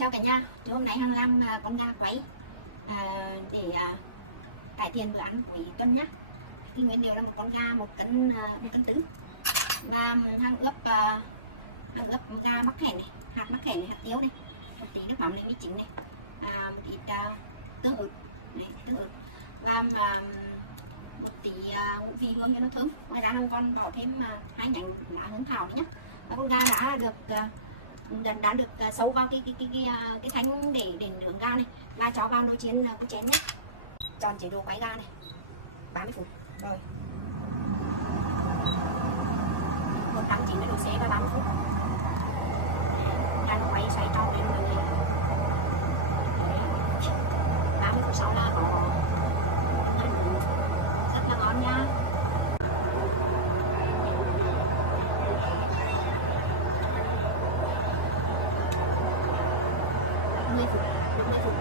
Chào cả nhà, hôm nay Hằng làm con gà quấy để cải thiện bữa ăn cuối tuần nhé. Thì nguyên liệu là một con gà 1,4 cân và Hằng ướp gà mắc khẻn này, hạt mắc khẻn này, hạt tiêu này, một tí nước mắm này, mì chính này, một ít tương ớt này, và một tí ngũ vị hương cho nó thơm. Ngoài ra Hằng còn bỏ thêm 2 nhánh lá hương thảo nữa nhé. Và con gà đã được sâu vào cái thanh để nướng gà này, và cho vào nồi chiên của chén nhé. Chọn chế độ quay gà này 30 phút rồi, 190 độ C và 30 phút. Gà quay xoay tròn lên mọi người. 30 phút sau là có rất là ngon nha. Được 10 phút,